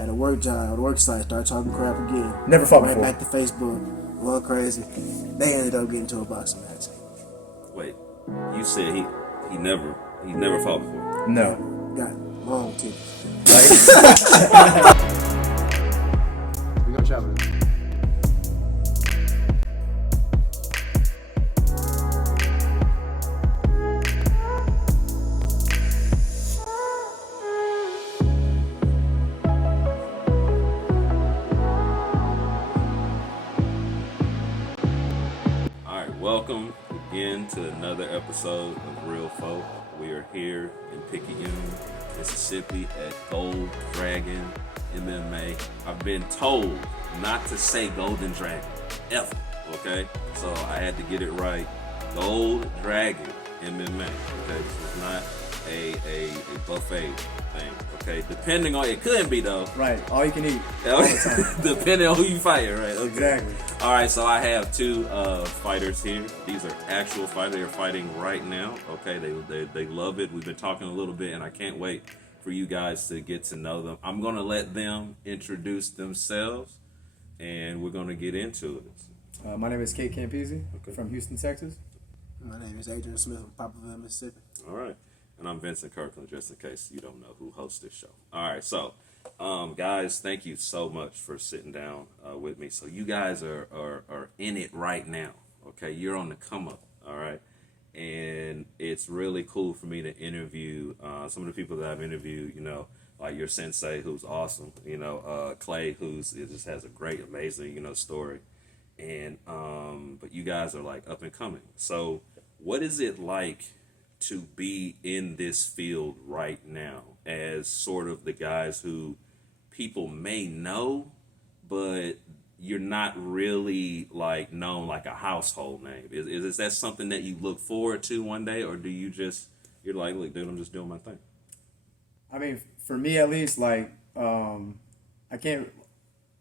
At a work job, at a work site, started talking crap again. Never fought Went before. back to Facebook, going crazy. They ended up getting into a boxing match. Wait, you said he never fought before. No. Got long titties. We gonna chop it. Welcome again to another episode of Real Folk. We are here in Picayune, Mississippi at Gold Dragon MMA. I've been told not to say Golden Dragon ever, okay? So I had to get it right. Gold Dragon MMA, okay? This is not a buffet thing, okay? Depending on, it could be though. Right, all you can eat. All the time. Depending on who you fight, right? Okay. Exactly. All right, so I have two fighters here. These are actual fighters. They're fighting right now. Okay, they love it. We've been talking a little bit, and I can't wait for you guys to get to know them. I'm gonna let them introduce themselves, and we're gonna get into it. My name is Cade Campise from Houston, Texas. My name is Adrian Smith from Poplarville, Mississippi. All right, and I'm Vincent Kirkland, just in case you don't know who hosts this show. All right, so. Guys, thank you so much for sitting down with me. So you guys are in it right now, okay? You're on the come up, all right? And it's really cool for me to interview some of the people that I've interviewed, you know, like your sensei, who's awesome, you know, Clay, just has a great, amazing, you know, story. And, but you guys are like up and coming. So what is it like to be in this field right now as sort of the guys who people may know, but you're not really like known like a household name? Is that something that you look forward to one day, or do you just, you're like, look, dude, I'm just doing my thing? I mean, for me at least, like, I don't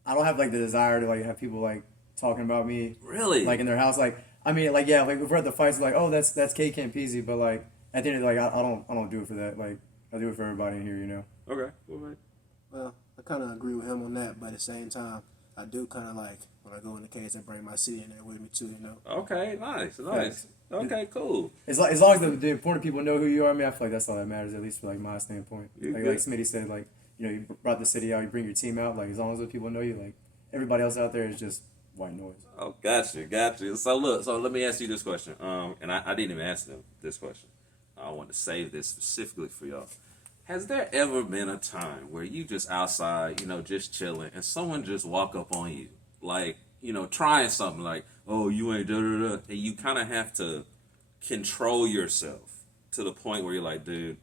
have like the desire to like have people like talking about me. Really? Like in their house, like, I mean, like, yeah, like if we're at the fights, like, oh, that's Cade Campise, but like at the end of the day, like, I don't do it for that. Like, I do it for everybody in here, you know. Okay. All right. Well, I kind of agree with him on that, but at the same time, I do kind of like when I go in the case and bring my city in there with me too, you know. Okay. Nice. Yeah. Okay. Cool. As long as the important people know who you are, I mean, I feel like that's all that matters, at least for like my standpoint. You're Like good. Smitty said, like, you know, you brought the city out, you bring your team out. Like, as long as those people know you, like, everybody else out there is just white noise. Oh, gotcha. So look, let me ask you this question. And I didn't even ask them this question. I want to save this specifically for y'all. Has there ever been a time where you just outside, you know, just chilling, and someone just walk up on you, like, you know, trying something like, oh, you ain't da-da-da, and you kind of have to control yourself to the point where you're like, dude,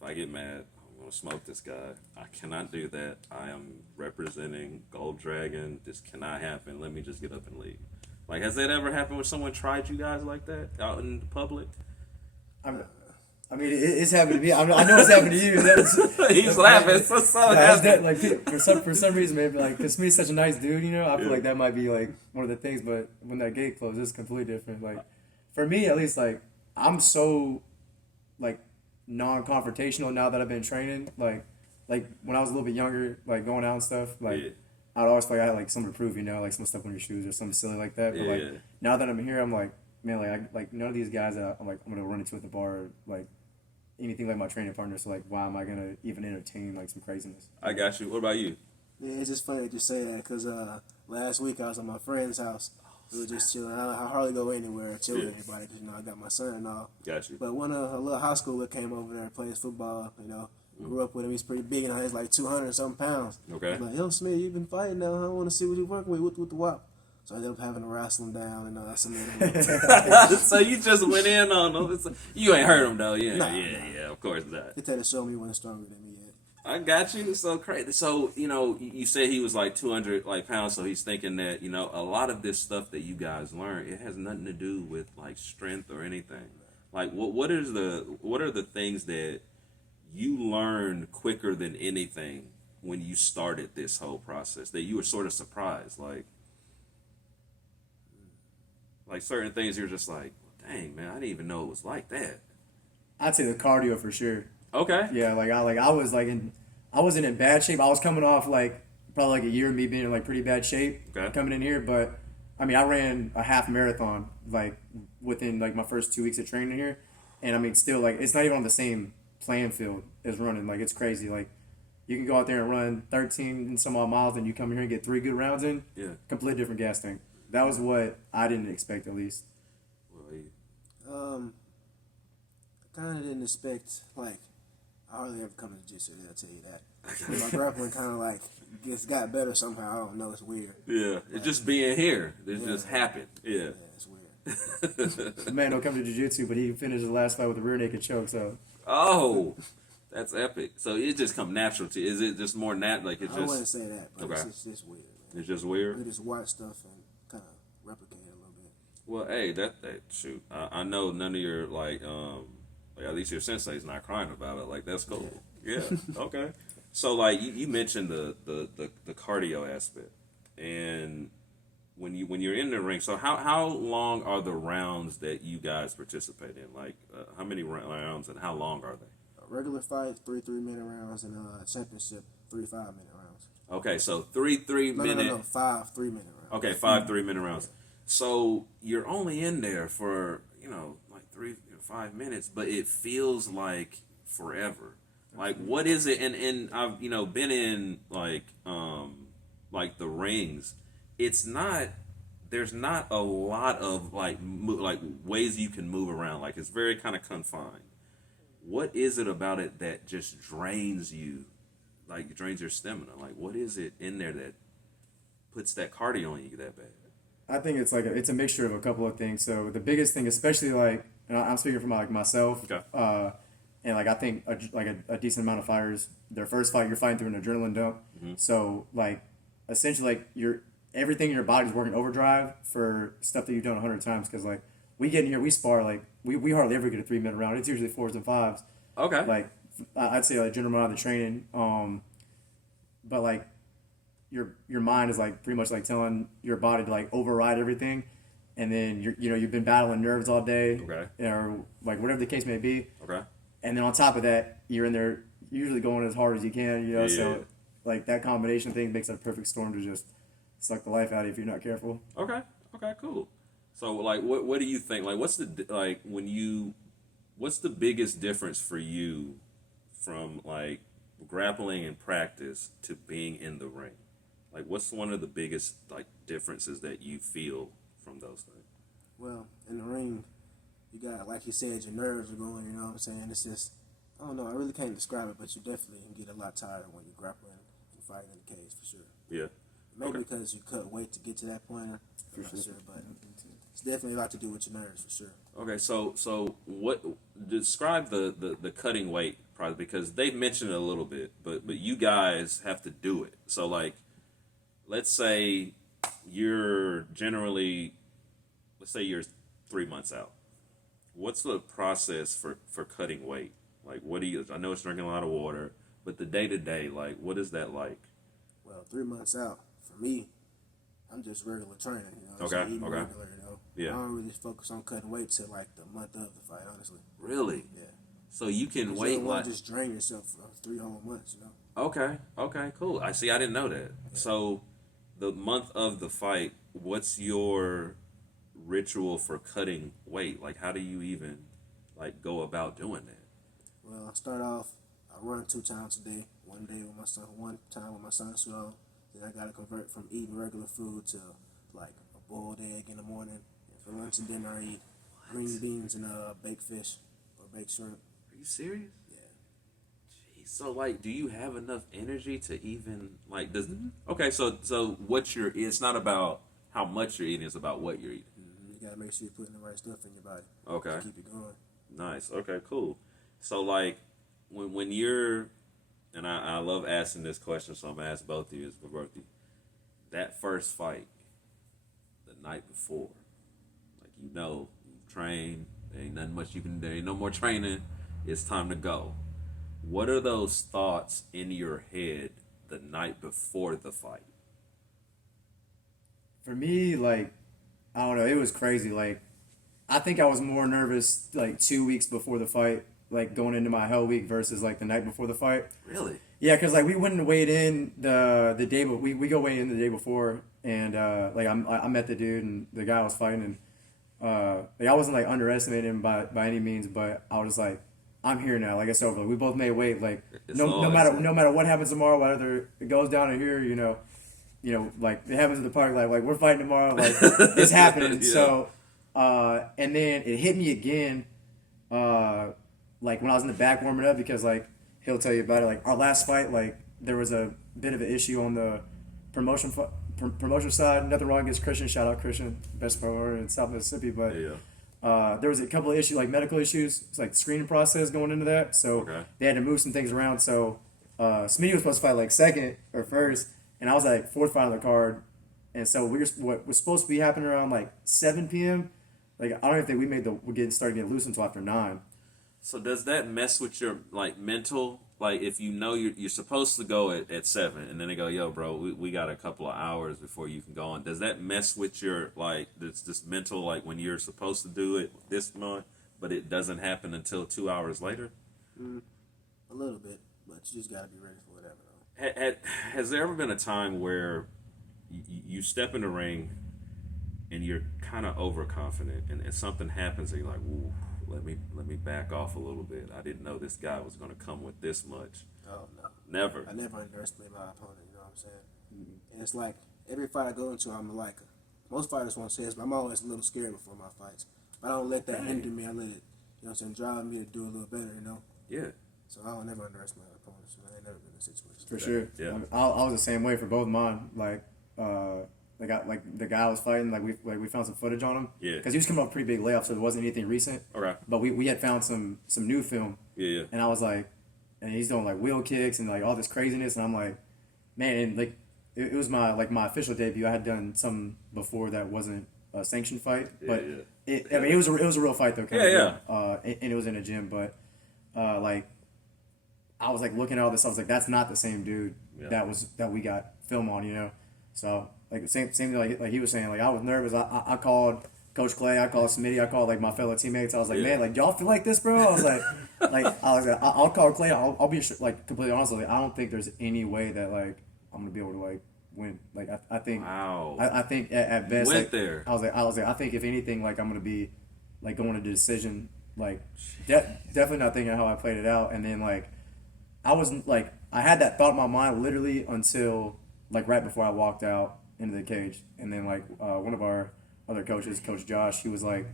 if I get mad, I'm going to smoke this guy. I cannot do that. I am representing Gold Dragon. This cannot happen. Let me just get up and leave. Like, has that ever happened where someone tried you guys like that out in the public? I mean, it's happened to me. I know it's happened to you. He's laughing. So like for some reason, maybe like because Smitty's such a nice dude, you know. I feel like that might be like one of the things. But when that gate closed, it's completely different. Like for me, at least, like I'm so like non-confrontational now that I've been training. Like when I was a little bit younger, like going out and stuff, like. Yeah. I'd always feel like I had like something to prove, you know, like some stuff on your shoes or something silly like that. But like now that I'm here, I'm like, man, like none of these guys that I'm gonna run into at the bar are, like anything like my training partner. So like, why am I gonna even entertain like some craziness? I got you. What about you? Yeah, it's just funny that you say that because last week I was at my friend's house. We were just chilling. I hardly go anywhere chill with anybody because, you know, I got my son and all. Got you. But when a little high schooler came over there and plays football, you know, grew up with him. He's pretty big and he's like 200 something pounds. Okay. I'm like, yo, Smith, you've been fighting now. I want to see what you're working with the WAP. So I ended up having to wrestle him down and So you just went in on him. You ain't hurt him though. Yeah, Nah. Of course not. He tried to show me he wasn't stronger than me yet. I got you. So crazy. So, you know, you said he was like 200 like pounds, so he's thinking that, you know, a lot of this stuff that you guys learn, it has nothing to do with like strength or anything. Like what are the things that you learned quicker than anything when you started this whole process that you were sort of surprised? Like certain things you're just like, dang man, I didn't even know it was like that. I'd say the cardio for sure. Okay. Yeah, I was like in I wasn't in bad shape. I was coming off like probably like a year of me being in like pretty bad shape coming in here. But I mean, I ran a half marathon like within like my first 2 weeks of training here, and I mean, still like it's not even on the same playing field as running. Like it's crazy. Like you can go out there and run 13 and some odd miles, and you come here and get 3 good rounds in. Yeah. Completely different gas tank. That was what I didn't expect, at least. Well, I kind of didn't expect, like, I hardly ever come to jiu-jitsu, I'll tell you that. My grappling kind of, like, just got better somehow. I don't know. It's weird. yeah, it's just being here. It just happened. Yeah. Yeah, it's weird. The man don't come to jiu-jitsu, but he finished his last fight with a rear naked choke, so. Oh, that's epic. So it just come natural to you. Is it just more like it's I wouldn't just say that, but Okay. it's just weird, man. it's just weird? We just watch stuff and kind of replicate it a little bit. Well, hey, that shoot. I know none of your like at least your sensei's not crying about it. Like that's cool. Yeah. Okay. So like you mentioned the cardio aspect, and when you're in the ring, so how long are the rounds that you guys participate in? Like how many rounds and how long are they? A regular fight, 3 3-minute rounds, and championship, 3 5-minute rounds. Okay, so 3 No, minute. no, 5 3-minute rounds. Okay, 5 3-minute rounds. So you're only in there for like 5 minutes, but it feels like forever. Like what is it? And I've been in like the rings. It's not. There's not a lot of like ways you can move around. Like it's very kind of confined. What is it about it that just drains you? Like drains your stamina. Like what is it in there that puts that cardio on you that bad? I think it's like it's a mixture of a couple of things. So the biggest thing, especially like, and I'm speaking from like myself, Okay. and like I think a decent amount of fighters, their first fight, you're fighting through an adrenaline dump. Mm-hmm. So like, essentially, like everything in your body's working overdrive for stuff that you've done 100 times. Because like we get in here, we spar like we hardly ever get a 3-minute round. It's usually 4s and 5s. Okay. Like I'd say like general amount of the training, but like your mind is like pretty much like telling your body to like override everything, and then you've been battling nerves all day, Okay. or like whatever the case may be, Okay. and then on top of that you're in there usually going as hard as you can, Yeah. so like that combination thing makes it a perfect storm to just suck the life out of you if you're not careful. Okay. Okay. Cool. So like, what do you think? Like, what's the biggest difference for you from like grappling in practice to being in the ring? Like, what's one of the biggest like differences that you feel from those things? Well, in the ring, you got, like you said, your nerves are going, you know what I'm saying? It's just, I don't know, I really can't describe it, but you definitely can get a lot tired when you're grappling and fighting in the cage, for sure. Yeah. Maybe Okay. because you cut weight to get to that point, I'm not sure, but it's definitely a lot to do with your nerves, for sure. Okay, so what describe the cutting weight probably, because they mentioned it a little bit, but you guys have to do it. So like, let's say you're 3 months out. What's the process for cutting weight? Like, what do you? I know it's drinking a lot of water, but the day to day, like, what is that like? Well, 3 months out, for me, I'm just regular training, you know. Okay, Just eating okay. regular, you know. Yeah. I don't really focus on cutting weight till like the month of the fight, honestly. Really? Yeah. So you can You wait don't want like to just drain yourself for 3 whole months, you know. okay, cool. I see. I didn't know that. So the month of the fight, what's your ritual for cutting weight? Like, how do you even like go about doing that? Well, I start off, I run 2 times a day. One time with my son suit on. Then I gotta convert from eating regular food to like a boiled egg in the morning. And for lunch and dinner, I eat green beans and baked fish or baked shrimp. Are you serious? Yeah. Jeez. So like, do you have enough energy to even like? Okay? So what you're? It's not about how much you're eating. It's about what you're eating. You gotta make sure you're putting the right stuff in your body. Okay. To keep it going. Nice. Okay. Cool. So like, when you're, and I love asking this question, so I'm gonna ask both of you. It's for both of you. That first fight, the night before, like you train. There ain't nothing much you can. There ain't no more training. It's time to go. What are those thoughts in your head the night before the fight? For me, like, I don't know, it was crazy. Like, I think I was more nervous like 2 weeks before the fight, like going into my hell week versus like the night before the fight. Really? Yeah, because like we went and weighed in the day, but we go weigh in the day before, and like I met the dude and the guy I was fighting, and like I wasn't like underestimating him by any means, but I was like, I'm here now. Like it's over. Like, we both made weight. Like no matter what happens tomorrow, whether it goes down to here, like it happens at the park. Like we're fighting tomorrow. Like it's happening. Yeah. So and then it hit me again. Like when I was in the back warming up, because like he'll tell you about it. Like our last fight, like there was a bit of an issue on the promotion side. Nothing wrong against Christian. Shout out Christian, best promoter in South Mississippi. But there was a couple of issues, like medical issues. It's like the screening process going into that. So they had to move some things around. So Smitty was supposed to fight like second or first, and I was like fourth fight on the card. And so what was supposed to be happening around like 7 p.m. Like I don't even think we started getting loose until after 9. So does that mess with your like mental? Like if you know you're supposed to go at 7, and then they go, yo, bro, we got a couple of hours before you can go on. Does that mess with your like this mental, like when you're supposed to do it this month, but it doesn't happen until 2 hours later? A little bit, but you just gotta be ready for whatever. Though. Has there ever been a time where you step in the ring and you're kind of overconfident, and something happens, and you're like, ooh, let me back off a little bit. I didn't know this guy was going to come with this much. Oh no, never. I never underestimate my opponent. You know what I'm saying? Mm-hmm. And it's like every fight I go into, I'm like, most fighters won't say this, but I'm always a little scared before my fights. But I don't let that hinder me. I let it, drive me to do a little better. Yeah. So I don't never underestimate my opponents. I ain't never been in a situation. For sure. Yeah. I was the same way for both mine. Like the guy I was fighting, we found some footage on him. Yeah. Because he was coming off a pretty big layoff, so there wasn't anything recent. Okay. But we had found some new film. Yeah. And I was like, and he's doing like wheel kicks and like all this craziness, and I'm like, man, and like it was my official debut. I had done some before that wasn't a sanctioned fight, but it was a real fight though. And it was in a gym, but like I was like looking at all this, I was like, that's not the same dude that we got film on, So like same like he was saying, like I was nervous. I called Coach Clay, I called Smitty, I called like my fellow teammates. I was like, man, like y'all feel like this, bro? I was like, I'll call Clay. I'll be like completely honest with you. I don't think there's any way that like I'm gonna be able to like win. Like I think I think at best went there. I was like I think if anything like I'm gonna be like going to decision, like definitely not thinking how I played it out. And then like I wasn't like I had that thought in my mind literally until like right before I walked out into the cage. And then like one of our other coaches, Coach Josh, he was like,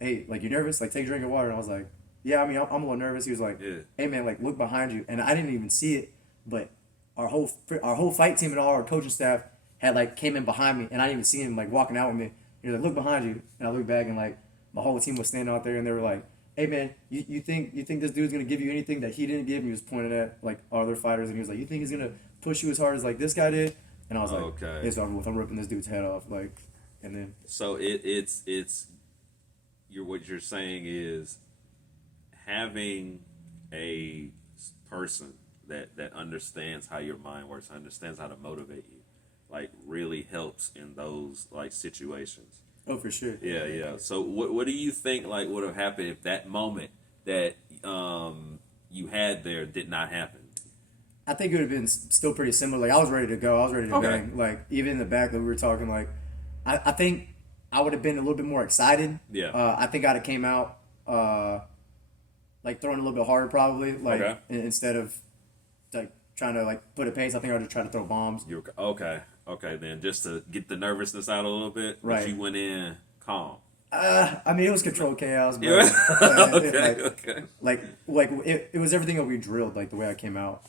hey, like you nervous? Like take a drink of water. And I was like, yeah, I mean I'm a little nervous. He was like, hey man, like look behind you. And I didn't even see it, but our whole fight team and all our coaching staff had like came in behind me, and I didn't even see him like walking out with me. He was like, look behind you. And I looked back, and like my whole team was standing out there, and they were like, hey man, you think this dude's gonna give you anything that he didn't give? And he was pointing at like other fighters, and he was like, you think he's gonna push you as hard as like this guy did? And I was like, okay, it's over with. I'm ripping this dude's head off, like, and then. So what you're saying is having a person that understands how your mind works, understands how to motivate you, like really helps in those like situations. Oh, for sure. Yeah. So what do you think like would have happened if that moment that you had there did not happen? I think it would have been still pretty similar. Like I was ready to go. I was ready to bang. Like even in the back that we were talking, like I think I would have been a little bit more excited. Yeah. I think I'd have came out like throwing a little bit harder probably. Like instead of like trying to like put a pace, I think I'd just try to throw bombs. You're okay. Then just to get the nervousness out a little bit. Right. But you went in calm. I mean, it was controlled chaos, but it was everything that we drilled, like the way I came out.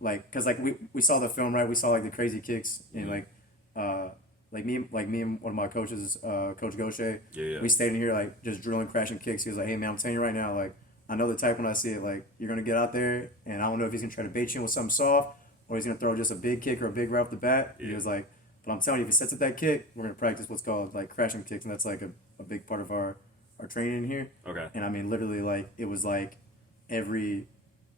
Like because like we saw the film, right? We saw like the crazy kicks and like me and one of my coaches, Coach Gaucher. We stayed in here like just drilling, crashing kicks. He was like, hey man, I'm telling you right now, like I know the type when I see it. Like you're gonna get out there, and I don't know if he's gonna try to bait you in with something soft, or he's gonna throw just a big kick or a big right off the bat. He was like, but I'm telling you, if he sets up that kick, we're gonna practice what's called like crashing kicks, and that's like a big part of our training here. And I mean, literally, like it was like every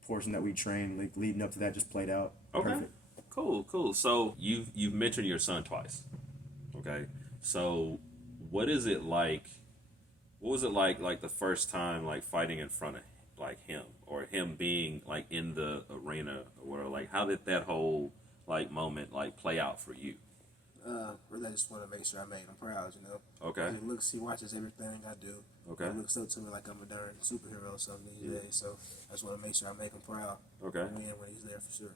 portion that we trained, like leading up to that, just played out. Perfect. Cool. So you've mentioned your son twice. Okay. So what is it like? What was it like the first time like fighting in front of like him or him being like in the arena or like how did that whole like moment like play out for you? Really, I just want to make sure I made him proud, you know. Okay. He watches everything I do. Okay. He looks up to me like I'm a darn superhero or something these days. So I just want to make sure I make him proud. Okay. And win when he's there for sure.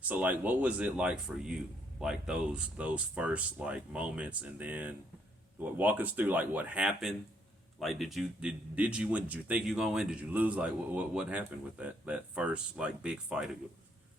So like, what was it like for you? Like those first like moments, and then walk us through like what happened. Like, did you win? Did you think you gonna win? Did you lose? Like, what happened with that first like big fight of yours?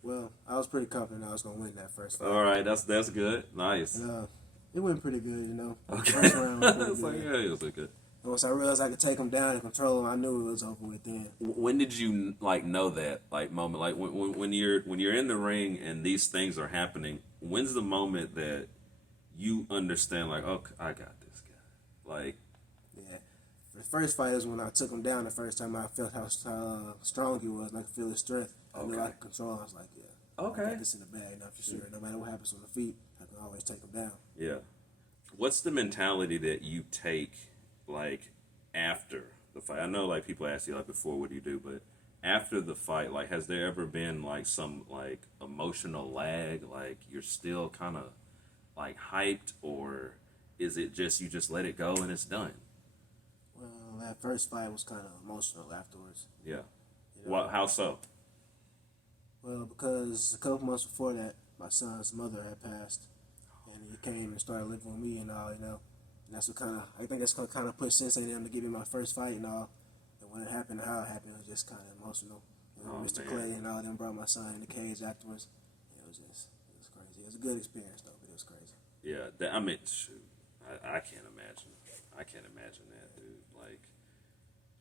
Well, I was pretty confident I was gonna win that first fight. All right, that's good. Nice. And, it went pretty good, you know. Okay. First round was pretty It's like, good. yeah, it was good. And once I realized I could take him down and control him, I knew it was over with then. When did you like know that like moment? Like when you're in the ring and these things are happening. When's the moment that you understand like, okay, I got this guy? Like, Yeah. The first fight is when I took him down the first time. I felt how strong he was, and I could feel his strength. I knew I could control him. I was like, yeah, okay, I got this in the bag now for sure. No matter what happens on the feet, I can always take him down. yeah. What's the mentality that you take like after the fight? I know like people ask you like before what do you do, but after the fight, like has there ever been like some like emotional lag? Like you're still kind of like hyped, or is it just you just let it go and it's done? Well, that first fight was kind of emotional afterwards. Yeah. You know? Well, how so? Well, because a couple months before that, my son's mother had passed, and he came and started living with me and all, you know. And that's what I think that's what kind of pushed Sensei them to give me my first fight and all. And when it happened and how it happened, it was just kind of emotional. You know, Oh, Mr. man. Clay and all them brought my son in the cage afterwards. It was crazy. It was a good experience though, but it was crazy. Yeah, I mean, shoot, I can't imagine. I can't imagine that, dude. Like,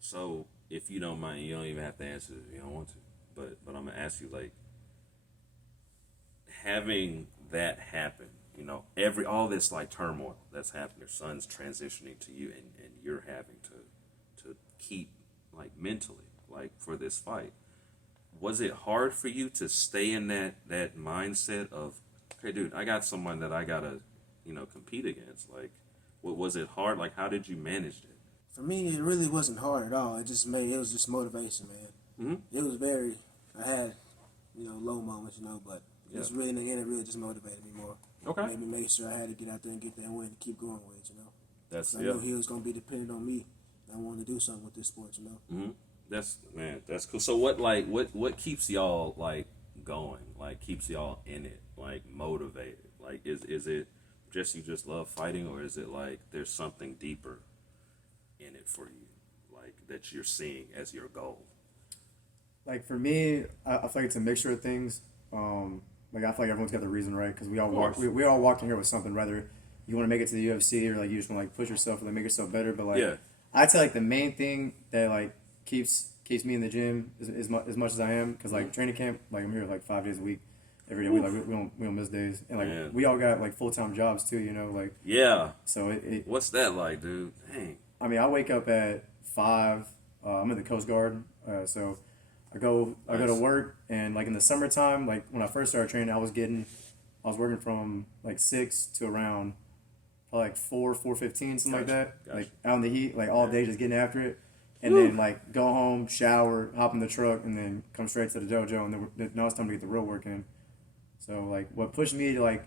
so if you don't mind, you don't even have to answer if you don't want to. But I'm gonna ask you, like, having that happen, you know, all this like turmoil that's happening. Your son's transitioning to you, and you're having to keep like mentally like for this fight. Was it hard for you to stay in that mindset of, okay, dude, I got someone that I gotta, you know, compete against? Like, what was it hard? Like, how did you manage it? For me, it really wasn't hard at all. It was just motivation, man. Mm-hmm. It was I had, you know, low moments, you know, but it was really, in the end, it really just motivated me more. Okay. It made me make sure I had to get out there and get that win to keep going with it, you know. That's I knew he was going to be dependent on me. And I wanted to do something with this sport, you know. Mm-hmm. That's cool. So what keeps y'all like going? Like keeps y'all in it? Like motivated? Like is it just you just love fighting, or is it like there's something deeper in it for you, like that you're seeing as your goal? Like for me, I feel like it's a mixture of things. Like I feel like everyone's got their reason, right? Because we all we all walked in here with something. Whether you want to make it to the UFC or like you just want to like push yourself or like make yourself better. But like I'd say like the main thing that like keeps me in the gym as much as I am, because like training camp, like I'm here like 5 days a week, every day. We don't miss days, and like we all got like full-time jobs too, you know, like So it what's that like, dude? Dang. I mean, I wake up at 5. I'm in the Coast Guard, so I go to work, and like in the summertime, like when I first started training, I was working from like 6 to around probably like 4:15, something like that. Like out in the heat, like all day, just getting after it, and then like go home, shower, hop in the truck, and then come straight to the dojo. And then now it's time to get the real work in. So like what pushed me to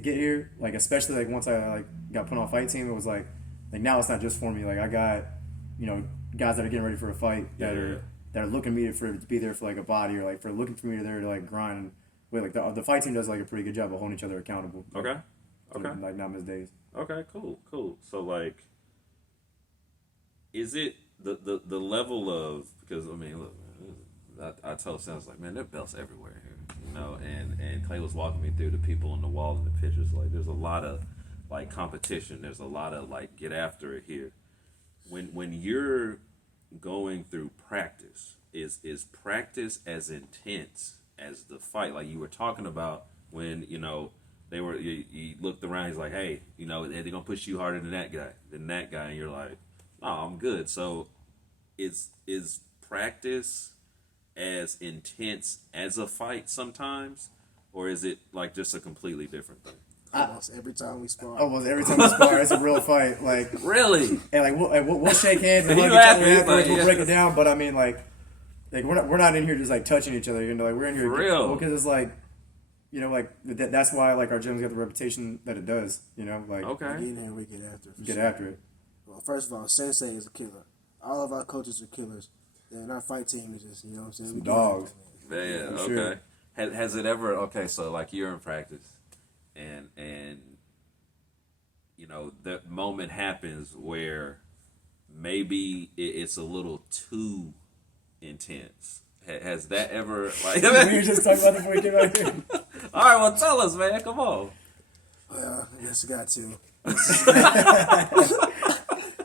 get here, like especially like once I like got put on a fight team, it was like now it's not just for me. Like I got, you know, guys that are getting ready for a fight that are looking me to be there for like a body, or like for looking for me to there to like grind. And wait, like the fight team does like a pretty good job of holding each other accountable. Okay. Like not miss days. Okay, cool. So like, is it the level of, because I mean, look, man, I told Sam, I was like, man, there are belts everywhere here, you know, and Clay was walking me through the people on the wall and the pictures. Like, there's a lot of like competition. There's a lot of like get after it here. When you're going through practice, is practice as intense as the fight? Like you were talking about when, you know, you looked around, he's like, hey, you know, they're gonna push you harder than that guy, and you're like, oh, I'm good. So is practice as intense as a fight sometimes, or is it like just a completely different thing? Almost every time we spar. It's a real fight. Like really, and like we'll shake hands and You hug each laughing, other afterwards. like, We'll break it down. But I mean, like like we're not in here just like touching each other. You know, like we're in here For real. because it's like, you know, like that's why like our gym's got the reputation that it does. You know, like We Okay. get in there and we get after it. for get sure. after it. Well, first of all, Sensei is a killer. All of our coaches are killers. And our fight team is just, you know what I'm saying? We get dogs. after it, man. Man, For okay. sure. Has it ever so like you're in practice and you know, the moment happens where maybe it's a little too intense. Has that ever like We were just talking about it before we came out here. All right, well tell us, man. Come on. Well, I guess I got to.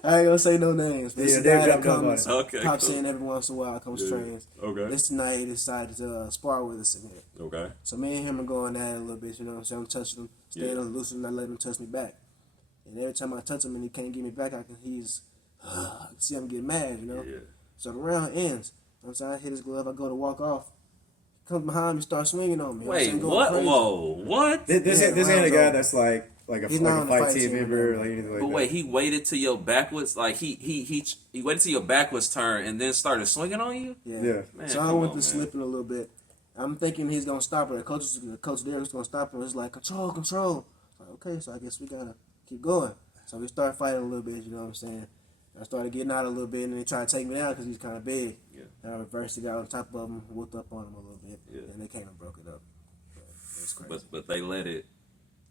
I ain't gonna say no names, but it's Yeah, a they're guy that jumping on comes, it. Okay, pops cool. in every once in a while, comes trains. Okay. This night he decided to spar with us in here. Okay. So me and him are going at it a little bit, you know what I'm saying? I'm touching him, staying Yeah. on the loose and not letting him touch me back. And every time I touch him and he can't get me back, I can see him get mad, you know? Yeah. So the round ends. You know what I'm saying? I hit his glove, I go to walk off. He comes behind me, start swinging on me. You know what I'm Wait, saying? Going what? crazy. Whoa, what? This Yeah, ain't a rounds guy over. that's like a He's not on the fight fight team team, member, no. like anything like But that. wait, he waited till your back was like he waited till your back was turned and then started swinging on you. Yeah. Yeah. Man, So I come went on, to man. slipping a little bit. I'm thinking he's gonna stop her. The coach there was gonna stop her. It's like control. So, okay, so I guess we gotta keep going. So we started fighting a little bit. You know what I'm saying? I started getting out a little bit, and they tried to take me down because he's kind of big. Yeah. And I reversed it, got on top of him, whooped up on him a little bit, Yeah. and they came and broke it up. But it was crazy. But they let it.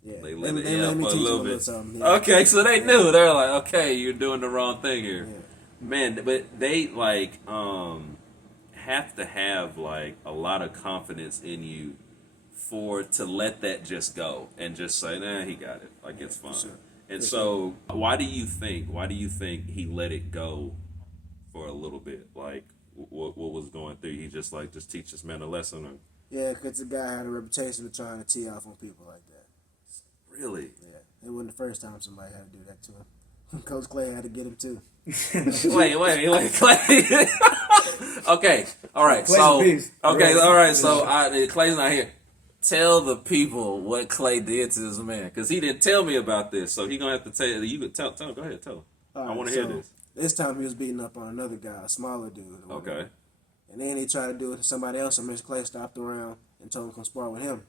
yeah, They let it let up me for a teach him little bit. something. Yeah. Okay, so they knew. They're like, okay, you're doing the wrong thing here, Yeah. man. But they like have to have like a lot of confidence in you to let that just go and just say, nah, he got it. Like it's fine. sure. And For so, why do you think he let it go for a little bit? Like, what was going through? He just teach this man a lesson, or Yeah, because the guy had a reputation of trying to tee off on people like that. really? Yeah, it wasn't the first time somebody had to do that to him. Coach Clay had to get him too. wait, Clay. Okay, all right. Clay's So a beast. okay, Really. all right. So Clay's not here. Tell the people what Clay did to this man, because he didn't tell me about this. So he gonna have to tell you. Can tell. Go ahead, tell. All I right, want to hear so this. This time he was beating up on another guy, a smaller dude. or whatever. Okay. And then he tried to do it to somebody else, and Mr. Clay stopped around and told him to come spar with him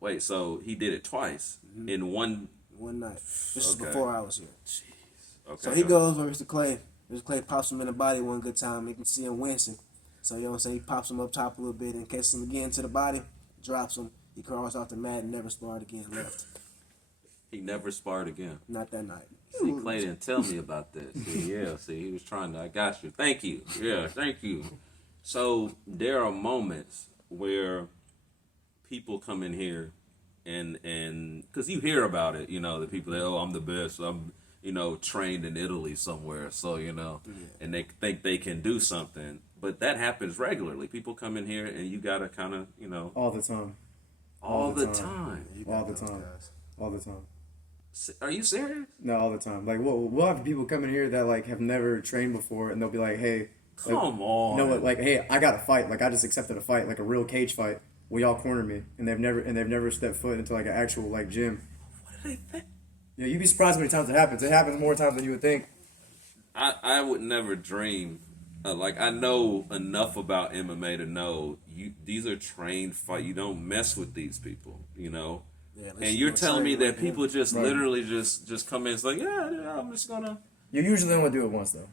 Wait. So he did it twice in one. one night. This is Okay. before I was here. Okay. So he goes with Mr. Clay. Mr. Clay pops him in the body one good time. You can see him wincing. So, you know what I'm saying? He pops him up top a little bit and catches him again to the body, drops him. He crawls off the mat and never sparred again, left. He never sparred again. Not that night. See, Clay didn't tell me about that. See, he was trying to. I got you. Thank you. Yeah, thank you. So there are moments where people come in here, and because you hear about it, you know, the people that I'm the best. I'm trained in Italy somewhere, so and they think they can do something, but that happens regularly. People come in here, and you gotta kind of all the time. all the the time. time. You All got the those time. guys. All the time. Are you serious? No, all the time. Like we'll have people come in here that like have never trained before, and they'll be like, "Hey, Come on. no, like, hey, I got a fight. Like I just accepted a fight, like a real cage fight. Will y'all corner me?" And they've never stepped foot into like an actual like gym. What do they think? Yeah, you'd be surprised how many times it happens. It happens more times than you would think. I would never dream. Like I know enough about MMA to know these are trained fight. You don't mess with these people, Yeah, And you're telling me that people just Right. literally just come in. It's like, yeah, I'm just gonna. You usually only do it once though.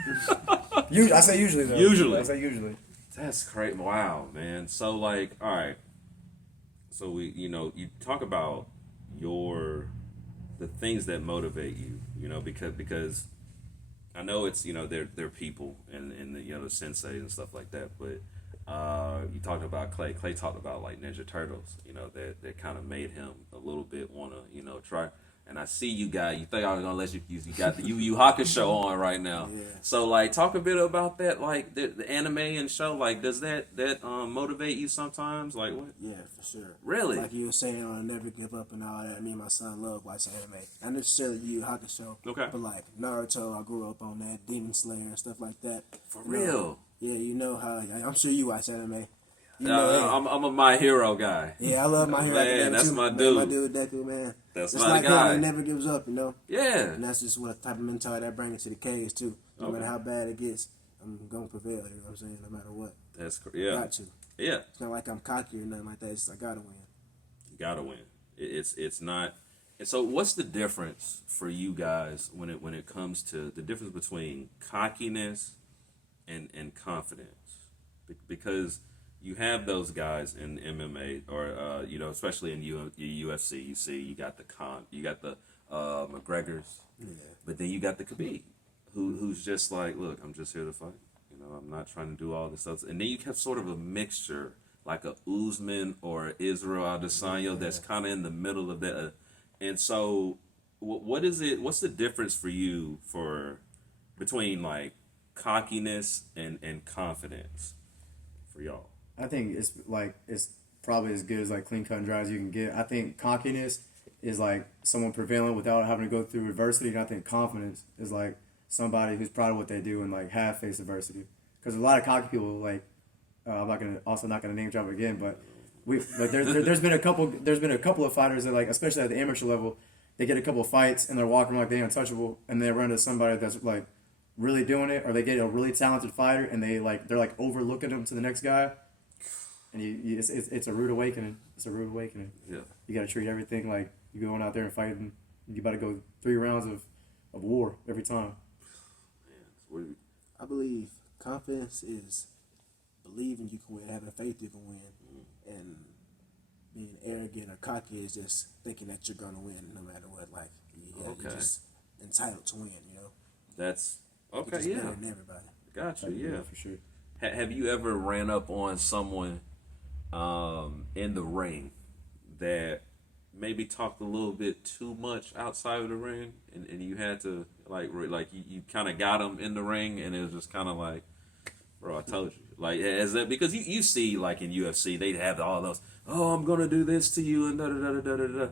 I say usually though. Usually. I say usually. That's crazy. Wow, man. So like, all right. So you talk about the things that motivate you, because I know it's they're people and the senseis and stuff like that, but you talked about Clay. Clay talked about like Ninja Turtles, that kind of made him a little bit want to try. And I see you guys. You think I was gonna let you got the Yu Yu Hakusho on right now. Yeah. So like, talk a bit about that, like the anime and show. Like, does that motivate you sometimes? Like what? Yeah, for sure. Really? Like you were saying, I'll never give up and all that. Me and my son love watching anime. Not necessarily Yu Yu Hakusho. Okay. But like Naruto, I grew up on that. Demon Slayer and stuff like that. For You know, real? Yeah, you know how. I'm sure you watch anime. You know, I'm a My Hero guy. yeah, I love my hero. Man, Academia that's too. my Man, dude. My dude, Deku, man. That's it's my like guy. him. He never gives up, Yeah. And that's just what type of mentality that brings to the cage too. No Okay. matter how bad it gets, I'm gonna prevail. You know what I'm saying? No matter what. Yeah. Got to. Yeah. It's not like I'm cocky or nothing like that. It's just I gotta win. You gotta win. It's not. And so, what's the difference for you guys when it comes to the difference between cockiness and confidence? Because you have those guys in MMA or especially in UFC. You got the McGregors, but then you got the Khabib, who's just like, look, I'm just here to fight. I'm not trying to do all this stuff. And then you have sort of a mixture, like a Usman or Israel Adesanya, that's kind of in the middle of that. And so, what is it? What's the difference for you between like cockiness and confidence for y'all? I think it's probably as good as like clean cut and dry as you can get. I think cockiness is like someone prevailing without having to go through adversity, and I think confidence is like somebody who's proud of what they do and like have faced adversity. Because a lot of cocky people, like I'm not gonna name drop again, but there's been a couple of fighters that, like, especially at the amateur level, they get a couple of fights and they're walking like they're untouchable, and they run into somebody that's like really doing it, or they get a really talented fighter and they're like overlooking them to the next guy, and it's a rude awakening. It's a rude awakening. Yeah, you got to treat everything like you going out there and fighting. You about to go 3 rounds of war every time. I believe confidence is believing you can win, having faith you can win, and being arrogant or cocky is just thinking that you're gonna win no matter what. Like, you're just entitled to win. That's okay. You're just Yeah, better than everybody. Gotcha. Yeah, for sure. Have you ever ran up on someone in the ring that maybe talked a little bit too much outside of the ring, and you had to you kind of got them in the ring, and it was just kind of like, bro, I told you. Like, as that, because you see, like in UFC, they have all those, oh, I'm gonna do this to you and da da da da da da.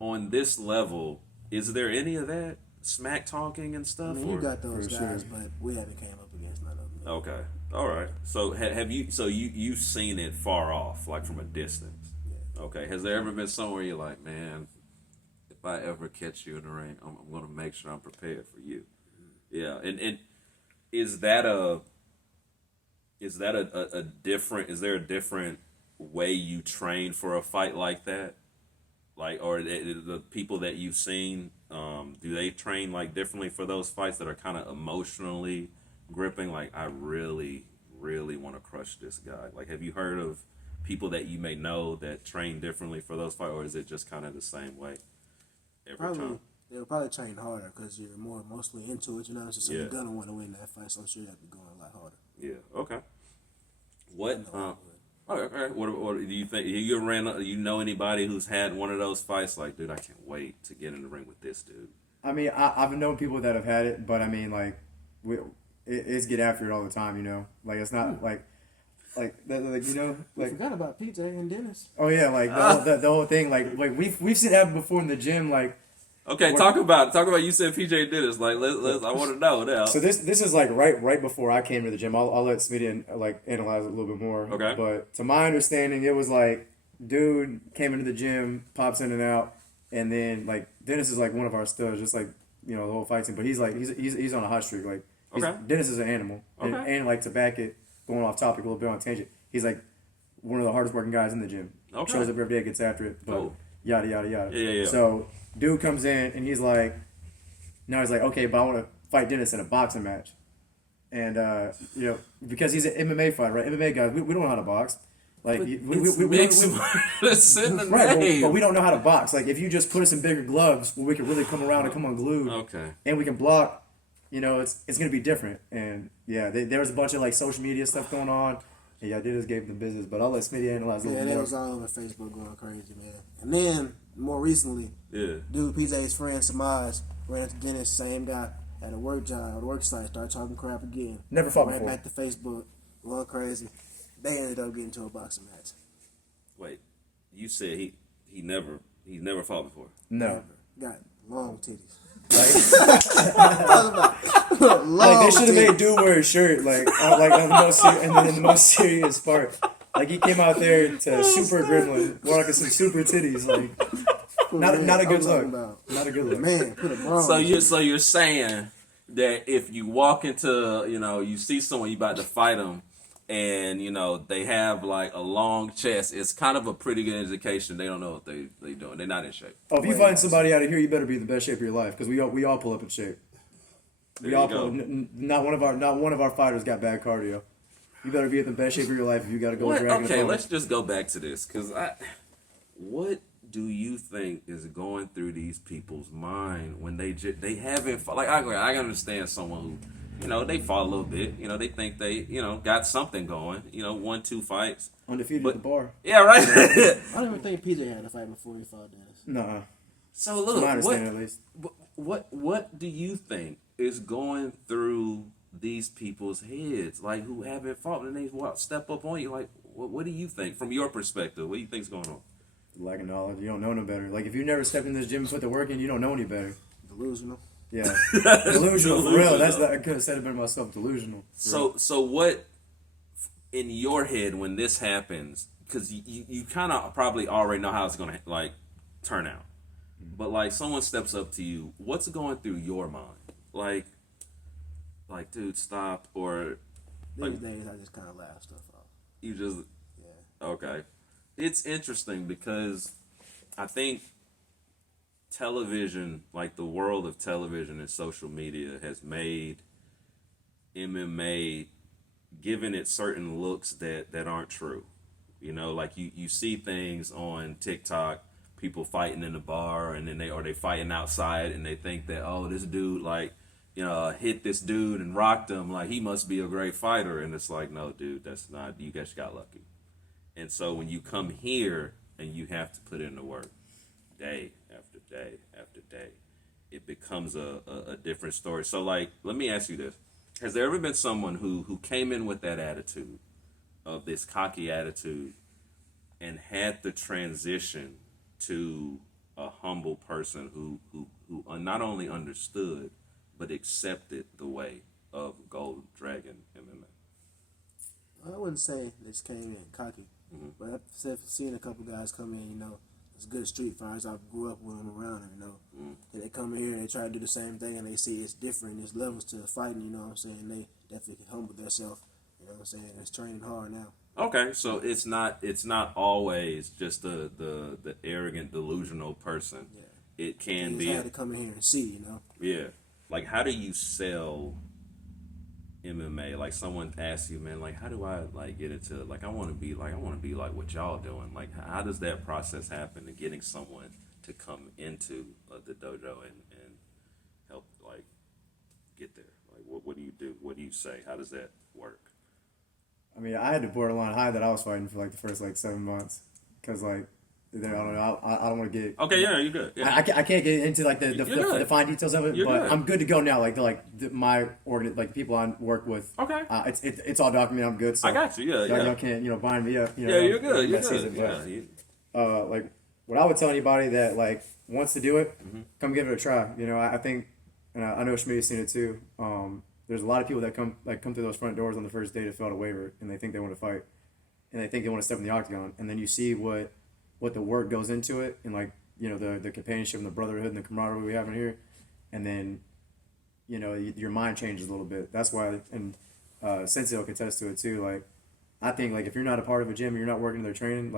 On this level, is there any of that smack talking and stuff? You got those guys, sure. but we haven't came up against none of them. Okay, all right. So have you? So you've seen it far off, like from a distance. Yeah. Okay. Has there ever been somewhere you're like, man, if I ever catch you in the ring, I'm gonna make sure I'm prepared for you. Yeah, and is there a different way you train for a fight like that? Like, or the people that you've seen, do they train like differently for those fights that are kind of emotionally gripping? Like, I really, really want to crush this guy. Like, have you heard of people that you may know that train differently for those fights, or is it just kind of the same way every time? They'll probably train harder because you're more emotionally into it, So you're gonna want to win that fight. So I'm sure you have to be going a lot harder. Yeah. Okay. What? All right. What do you think? You ever you know anybody who's had one of those fights? Like, dude, I can't wait to get in the ring with this dude. I mean, I've known people that have had it, but I mean, like, it's get after it all the time. Like, it's not like I forgot about PJ and Dennis. Oh yeah, like the whole thing. Like we've seen it happen before in the gym. Like, okay, talk about. You said PJ Dennis. Like, let's. I want to know now. So this is like right before I came to the gym. I'll let Smitty analyze it a little bit more. Okay. But to my understanding, it was like dude came into the gym, pops in and out, and then like Dennis is like one of our studs, just like the whole fight team. But he's like he's on a hot streak. Like, Dennis is an animal. Okay. And like to back it, going off topic a little bit on tangent, he's like one of the hardest working guys in the gym. Okay. Shows up every day, gets after it. But yada yada yada. Yeah. So dude comes in and he's like, okay, but I want to fight Dennis in a boxing match. And, because he's an MMA fighter, right? MMA guys, we don't know how to box. Like, Let's in the right, name. but we don't know how to box. Like, if you just put us in bigger gloves where we can really come around and come unglued. Okay. And we can block, it's going to be different. And, yeah, there was a bunch of, like, social media stuff going on. And, yeah, Dennis gave them the business. But I'll let Smitty analyze a little bit Yeah, more. that was all over Facebook going crazy, man. And then, more recently, dude, PJ's friend Samaj ran into Dennis, same guy, at a work job, work site, started talking crap again. Never fought ran before. Back to Facebook, going crazy. They ended up getting into a boxing match. Wait, you said he's never fought before? No. Never. Got long titties. Like they should have made dude wear a shirt, like on the most and then in the most serious part, like he came out there to super gremlin, rocking some super titties, like not a good look, not a good look. Man, put a bra. So you're saying that if you walk into, you see someone you about to fight them, and they have like a long chest, it's kind of a pretty good indication they don't know what they doing. They're not in shape. Oh, if you find somebody out of here, you better be in the best shape of your life because we all pull up in shape. There We all you go. not one of our fighters got bad cardio. You better be in the best shape of your life if you got to go dragging. Okay, let's just go back to this because what do you think is going through these people's mind when they haven't like I understand someone who they fought a little bit, they think they got something going, 1-2 fights Undefeated at the bar. Yeah, right. I don't even think PJ had a fight before he fought Dennis. Nuh-uh. So To my look, understanding, at least. what do you think is going through these people's heads, like who haven't fought and they step up on you? Like, what do you think from your perspective? What do you think's going on? Lack of knowledge. You don't know no better. Like if you never stepped in this gym and put the work in, you don't know any better. Delusional. Yeah, delusional for real. I could have said it better myself. Delusional. So what in your head when this happens? Because you kind of probably already know how it's gonna like turn out, but like someone steps up to you, what's going through your mind? Like dude, stop, or These days I just kind of laugh stuff off. you just Yeah. okay. It's interesting because I think television, like the world of television and social media, has made MMA, given it certain looks that aren't true. Like you see things on TikTok, people fighting in the bar, and then they fighting outside, and they think that, oh, this dude hit this dude and rocked him, like he must be a great fighter, and it's like, no, dude, that's not. You guys got lucky. And so when you come here and you have to put in the work, day after day after day, it becomes a different story. So like, let me ask you this: has there ever been someone who came in with that attitude, of this cocky attitude, and had the transition to a humble person who not only understood but accepted the way of Gold Dragon MMA? I wouldn't say they just came in cocky, but I've seen a couple guys come in, it's good street fighters. I grew up with them around them, And they come in here and they try to do the same thing and they see it's different. There's levels to fighting, They definitely humble themselves, It's training hard now. Okay, so it's not always just the arrogant, delusional person. Yeah. It can You be. just had to come in here and see, Yeah. Like, how do you sell MMA? Like, someone asks you, man, like, how do I like get into like I want to be like what y'all doing? Like, how does that process happen to getting someone to come into the dojo and help like get there? Like, what do you do? What do you say? How does that work? I mean, I had to borderline high that I was fighting for like the first 7 months because like I don't know. I don't want to get. Okay, yeah, you're good. Yeah. I can't get into like the fine details of it, You're but good. I'm good to go now. My people I work with. Okay. It's all documented. I'm good. So I got you. Yeah, y'all can't bind me up. Yeah, you're good. You're that good. season, Yeah. like what I would tell anybody that like wants to do it, come give it a try. I think, and I know Schmidt's seen it too. There's a lot of people that come through those front doors on the first day to fill out a waiver, and they think they want to fight, and they think they want to step in the octagon, and then you see what the work goes into it, and the companionship and the brotherhood and the camaraderie we have in here, and then your mind changes a little bit. That's why, and Sensei will contest to it too. Like I think if you're not a part of a gym, and you're not working in their training,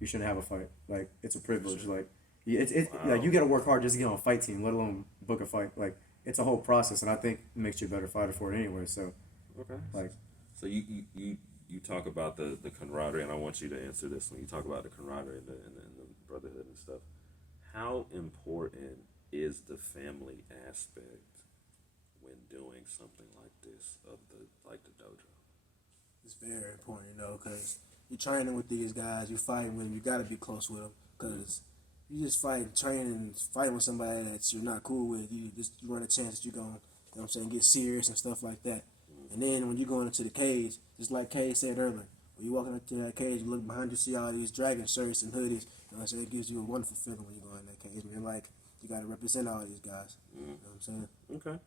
you shouldn't have a fight. Like it's a privilege. Like you got to work hard just to get on a fight team, let alone book a fight. Like it's a whole process, and I think it makes you a better fighter for it anyway. So okay. So you talk about the camaraderie, and I want you to answer this when you talk about the camaraderie and the brotherhood and stuff. How important is the family aspect when doing something like this of the dojo? It's very important, because you're training with these guys, you're fighting with them, you got to be close with them, because you just fighting with somebody that you're not cool with, you just run a chance that you're going to, get serious and stuff like that. And then when you're going into the cage, just like Cade said earlier, when you're walking into that cage, you look behind you, see all these dragon shirts and hoodies, it gives you a wonderful feeling when you go in that cage, man. Like, you got to represent all these guys, You know what I'm saying? Okay.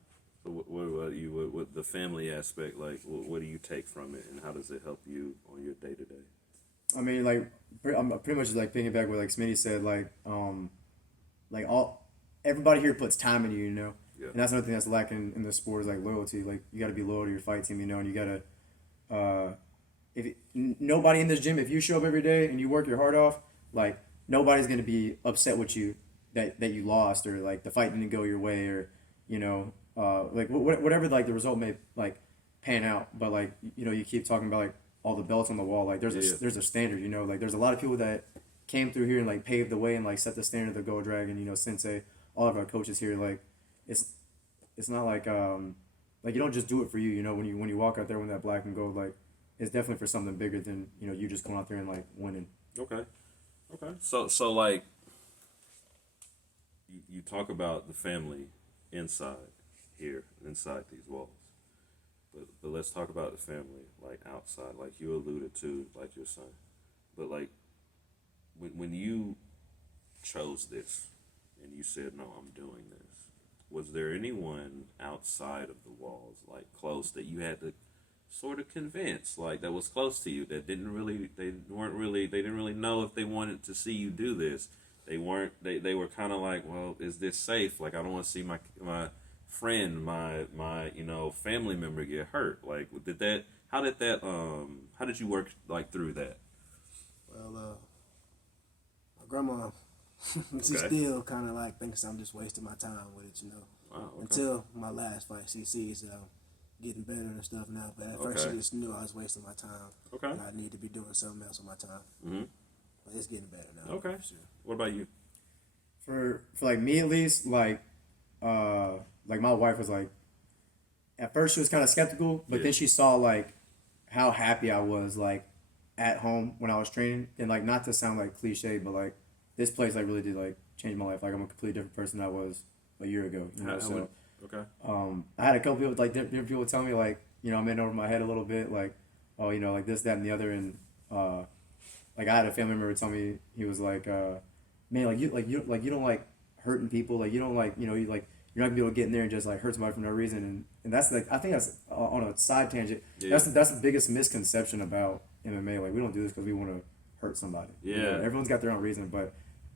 So what about you? What the family aspect, like, what do you take from it, and how does it help you on your day-to-day? I mean, I'm pretty much thinking back what Smitty said, everybody here puts time in you, Yeah. And that's another thing that's lacking in the sport is like loyalty. Like you got to be loyal to your fight team, and you got to nobody in this gym, if you show up every day and you work your heart off, like nobody's gonna be upset with you that you lost or like the fight didn't go your way or like whatever like the result may like pan out. But like you keep talking about like all the belts on the wall. Like there's a standard. Like there's a lot of people that came through here and like paved the way and like set the standard of the Gold Dragon. Sensei, all of our coaches here. Like it's not like you don't just do it for you. When you walk out there with that black and gold, like it's definitely for something bigger than you just going out there and like winning. Okay. So like you talk about the family inside these walls, but let's talk about the family like outside, like you alluded to, like your son. But like when you chose this and you said, no, I'm doing this, was there anyone outside of the walls, like close, that you had to sort of convince, like that was close to you, that they didn't really know if they wanted to see you do this? They were kind of like, well, is this safe? Like, I don't want to see my friend, my family member get hurt. Like, how did you work like through that? Well, my grandma, she still kind of like thinks I'm just wasting my time with it, Wow, okay. Until my last fight, she sees that I'm getting better and stuff now. But at first, she just knew I was wasting my time. Okay. And I need to be doing something else with my time. Mm-hmm. But it's getting better now. Okay. For sure. What about you? For like me at least, like my wife was like, at first she was kind of skeptical, but then she saw like how happy I was like at home when I was training, and like not to sound like cliche, but like this place like really did like change my life. Like I'm a completely different person than I was a year ago. Okay. I had a couple people like different people tell me like I'm in over my head a little bit, like like this, that, and the other, and like I had a family member tell me, he was like, man, you don't like hurting people, like you don't like you like you're not gonna be able to get in there and just like hurt somebody for no reason, and that's like I think that's on a side tangent. Yeah. That's the biggest misconception about MMA. Like we don't do this because we want to hurt somebody. Yeah. Everyone's got their own reason, but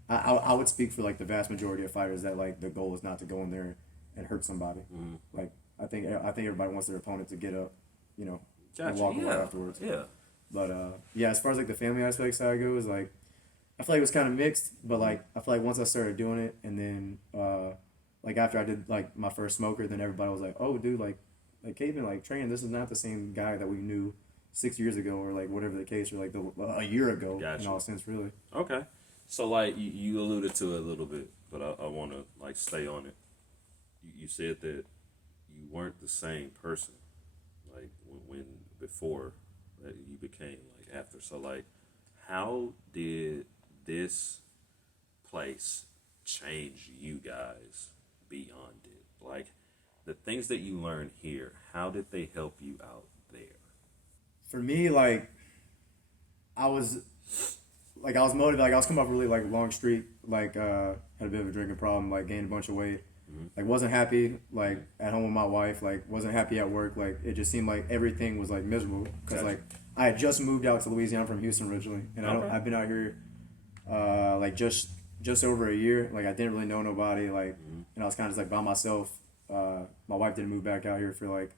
I would speak for like the vast majority of fighters that like the goal is not to go in there and hurt somebody. Mm-hmm. Like I think everybody wants their opponent to get up, and walk away afterwards. Yeah. But as far as like the family aspect side goes, like I feel like it was kind of mixed, but like I feel like once I started doing it, and then like after I did like my first smoker, then everybody was like, oh dude, like Cade been like training. This is not the same guy that we knew 6 years ago, or like whatever the case, or like a year ago. Gotcha. In all sense, really. Okay. So like you alluded to it a little bit, but I want to like stay on it. You said that you weren't the same person like when before that you became like after. So like how did this place change you guys beyond it? Like the things that you learned here, how did they help you out there? For me, like I was motivated. Like I was coming off a really like long streak. Like had a bit of a drinking problem. Like gained a bunch of weight. Mm-hmm. Like wasn't happy. Like at home with my wife. Like wasn't happy at work. Like it just seemed like everything was like miserable. Because like I had just moved out to Louisiana from Houston originally, and I've been out here like just over a year. Like I didn't really know nobody. Like and I was kind of just like by myself. My wife didn't move back out here for like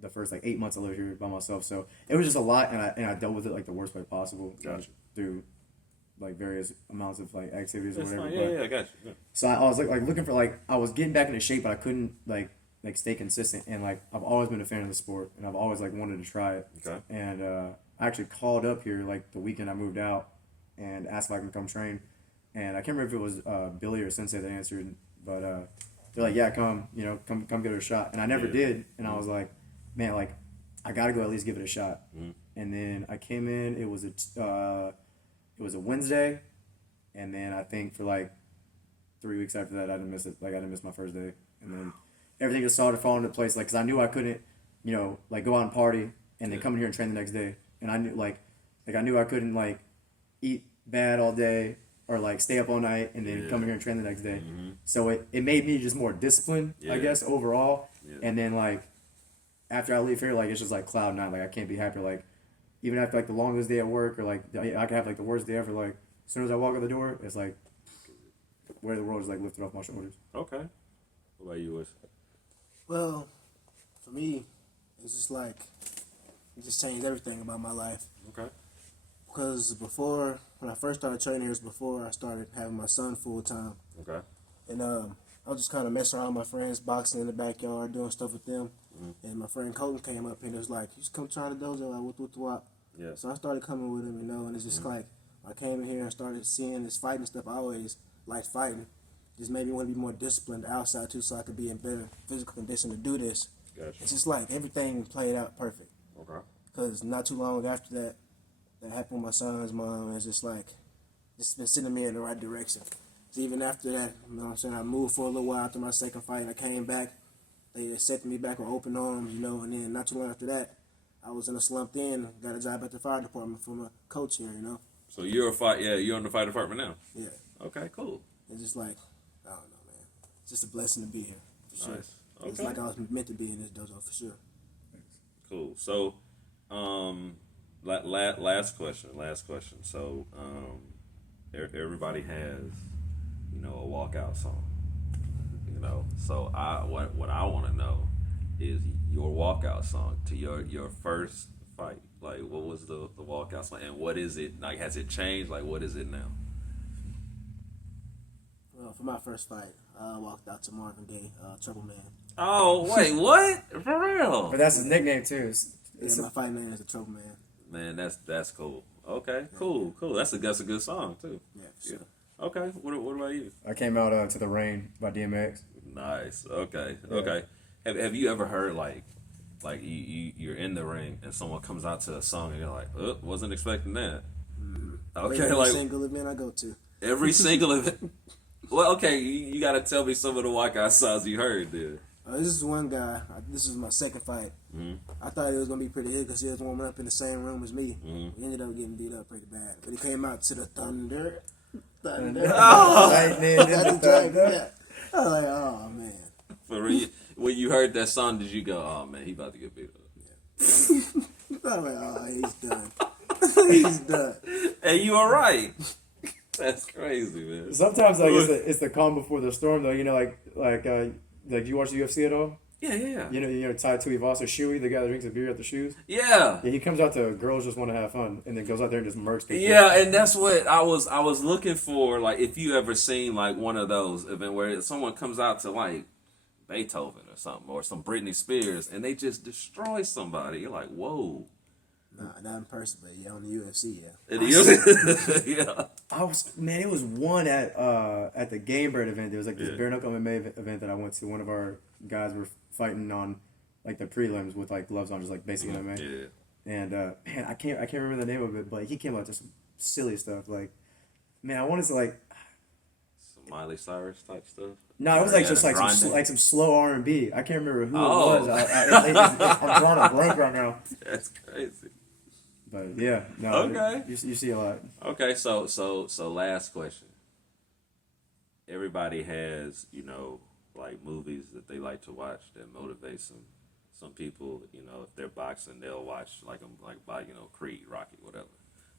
the first like 8 months I lived here by myself. So it was just a lot, and I dealt with it like the worst way possible. Gotcha. Through like various amounts of like activities or whatever. Yeah, I got you. Yeah. So I was like looking for like I was getting back into shape, but I couldn't like stay consistent. And like I've always been a fan of the sport, and I've always like wanted to try it. Okay. And I actually called up here like the weekend I moved out and asked if I can come train. And I can't remember if it was Billy or Sensei that answered, but they're like, yeah, come give it a shot. And I never did, and I was like, man, like I gotta go at least give it a shot. Mm-hmm. And then I came in. It was a Wednesday, and then I think for like 3 weeks after that, I didn't miss it. Like I didn't miss my first day, and then everything just started falling into place. Like, cause I knew I couldn't, like go out and party and then come in here and train the next day. And I knew like I knew I couldn't like eat bad all day or like stay up all night and then come in here and train the next day. Mm-hmm. So it made me just more disciplined, I guess, overall. Yeah. And then like after I leave here, like it's just like cloud nine. Like I can't be happy. Like even after like the longest day at work, or like I could have like the worst day ever. Like as soon as I walk out the door, it's like where the world is like lifted off my shoulders. Okay. What about you, Wish? Well, for me, it's just like it just changed everything about my life. Okay. Because before, when I first started training, it was before I started having my son full time. Okay. And I was just kind of messing around with my friends, boxing in the backyard, doing stuff with them. And my friend Colton came up and it was like, you should come try the dojo, like, what. Yeah. So I started coming with him, and it's just like, I came in here and started seeing this fighting stuff. I always liked fighting. Just made me want to be more disciplined outside too, so I could be in better physical condition to do this. Gotcha. It's just like everything played out perfect. Okay. Because not too long after that happened with my son's mom, and it's just like, it's been sending me in the right direction. So even after that, you know what I'm saying, I moved for a little while after my second fight, and I came back. They accepted me back with open arms, and then not too long after that, I was in a slump then, got a job at the fire department from a coach here. So you're you're in the fire department now? Yeah. Okay, cool. It's just like, I don't know, man. It's just a blessing to be here, for sure. Nice. It's Okay. like I was meant to be in this dojo, for sure. Cool. So, last question. So, everybody has, a walkout song. So what I want to know is your walkout song to your first fight. Like, what was the walkout song, and what is it like? Has it changed? Like, what is it now? Well, for my first fight, I walked out to Marvin Gaye, Trouble Man. Oh wait, what? For real? But that's his nickname too. My fight name is the Trouble Man. Man, that's cool. Okay, cool. That's a good song too. Yeah, for sure. Okay, what about you? I came out to the Rain by DMX. Nice. Okay. Yeah. Okay. Have you ever heard like you're in the ring and someone comes out to a song and you're like, wasn't expecting that. Okay, Every like single event I go to. every single event. Well, okay, you got to tell me some of the walkout songs you heard, dude. This is one guy. This was my second fight. I thought it was gonna be pretty good because he was warming up in the same room as me. He ended up getting beat up pretty bad, but he came out to the thunder. Lightning in the thunder. Yeah. I was like, oh man. For real, when you heard that song, did you go, oh man, he about to get beat up? I was like, oh, he's done. He's done. And you were right. That's crazy, man. Sometimes like it's the calm before the storm though. Like you watch the UFC at all? Yeah. Tai Tuivasa, Shuey, the guy that drinks a beer at the shoes. Yeah. Yeah, he comes out to girls just want to have fun, and then goes out there and just murks people. Yeah, and that's what I was looking for. Like, if you ever seen like one of those events where someone comes out to like Beethoven or something, or some Britney Spears, and they just destroy somebody. You're like, whoa. Nah, not in person, but yeah, on the UFC, yeah. It is. Yeah. It was one at the Game Bird event. There was like this bare knuckle MMA event that I went to. One of our guys were fighting on like the prelims with like gloves on, just like basic MMA. Yeah. And man, I can't remember the name of it, but he came out to some silly stuff. Like, man, I wanted to like Some Miley Cyrus type stuff. no, it was like just like some slow R&B. I can't remember who it was. I'm drawing a blank right now. That's crazy. But yeah, no. Okay. You see a lot. Okay, so last question. Everybody has, like movies that they like to watch that motivates them. Some people, if they're boxing, they'll watch Creed, Rocky, whatever.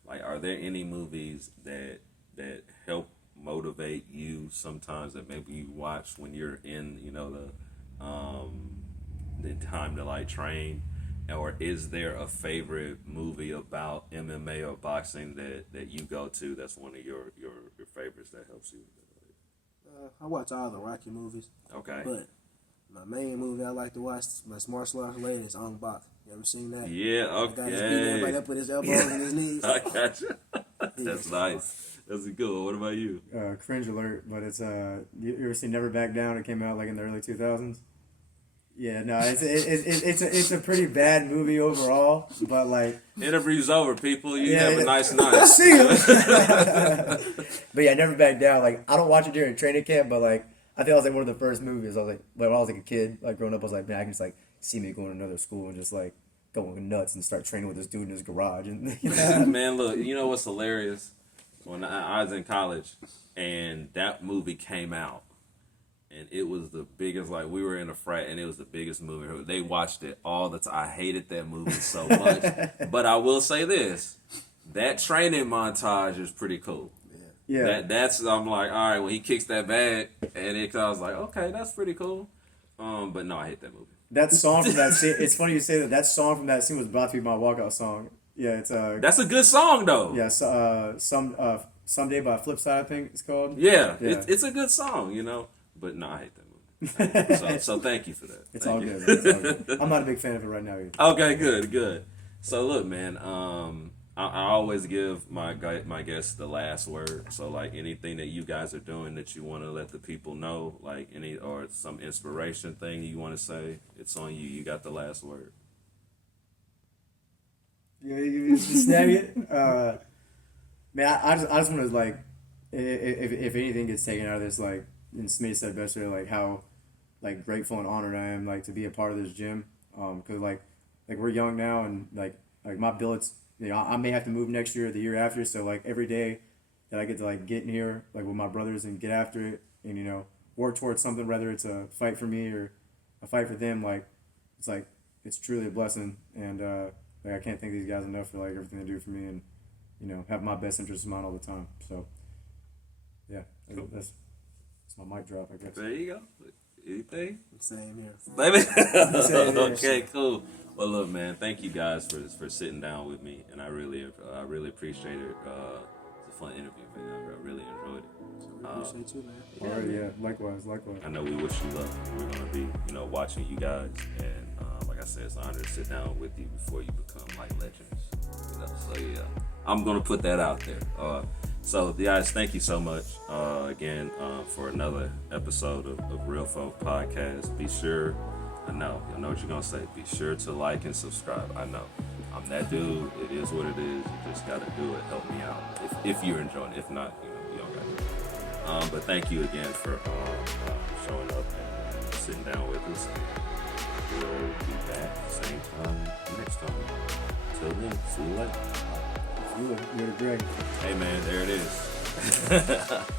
Like, are there any movies that help motivate you sometimes that maybe you watch when you're in, the time to like train? Or is there a favorite movie about MMA or boxing that you go to that's one of your favorites that helps you? I watch all the Rocky movies. Okay. But my main movie I like to watch, my martial arts related, is Ong Bak. You ever seen that? Yeah, The guy just beating everybody okay. up with his elbows and his knees. I got you. That's nice. That's a good one. What about you? Cringe alert, but it's you ever seen Never Back Down? It came out like in the early 2000s. Yeah, no, it's a pretty bad movie overall, but like Interview's over, people. You Yeah, have yeah. a nice night. see you. But yeah, Never Back Down. Like I don't watch it during training camp, but like I think it was like one of the first movies. I was like, when I was like a kid, like growing up, I was like, man, I can just like see me going to another school and just like going nuts and start training with this dude in his garage and Man, look, you know what's hilarious? When I was in college and that movie came out, and it was the biggest, like, we were in a frat, and it was the biggest movie. They watched it all the time. I hated that movie so much. But I will say this. That training montage is pretty cool. Yeah. That's I'm like, all right, when he kicks that bag, and I was like, okay, that's pretty cool. But no, I hate that movie. That song from that scene. It's funny you say that. That song from that scene was about to be my walkout song. Yeah, it's That's a good song though. yeah, someday by Flipside, I think it's called. Yeah, Yeah. it's a good song, you know. But no, I hate that movie. So thank you for that. It's Thank all you. good. It's all good. I'm not a big fan of it right now either. Okay, good. So look, man, I always give my guests the last word. So like anything that you guys are doing that you want to let the people know, like or some inspiration thing you want to say, it's on you. You got the last word. You just snag it. Man, I just want to like, if anything gets taken out of this, like, and Smith said best earlier, like how like grateful and honored I am like to be a part of this gym. Cause like we're young now and like my billets, you know, I may have to move next year or the year after. So like every day that I get to like get in here like with my brothers and get after it and, you know, work towards something, whether it's a fight for me or a fight for them, like it's truly a blessing. And like I can't thank these guys enough for like everything they do for me and, you know, have my best interests in mind all the time. So yeah, Cool. that's my mic drop, I guess. There you go. Anything? Same here. Baby. Same here. Okay, cool. Well, look, man, thank you guys for sitting down with me, and I really appreciate it. It's a fun interview, man. I really enjoyed it. So we appreciate you, man. All right, yeah, likewise. I know we wish you luck. We're gonna be, you know, watching you guys, and like I said, it's an honor to sit down with you before you become like legends. You know, so yeah, I'm gonna put that out there. So guys, thank you so much again for another episode of Real Folk Podcast. Be sure, I know what you're gonna say. Be sure to like and subscribe. I know I'm that dude. It is what it is. You just gotta do it. Help me out if you're enjoying it. If not, you know, you don't got to. But thank you again for showing up and sitting down with us. We'll be back same time next time. Till then, see you later. You're great. Hey man, there it is.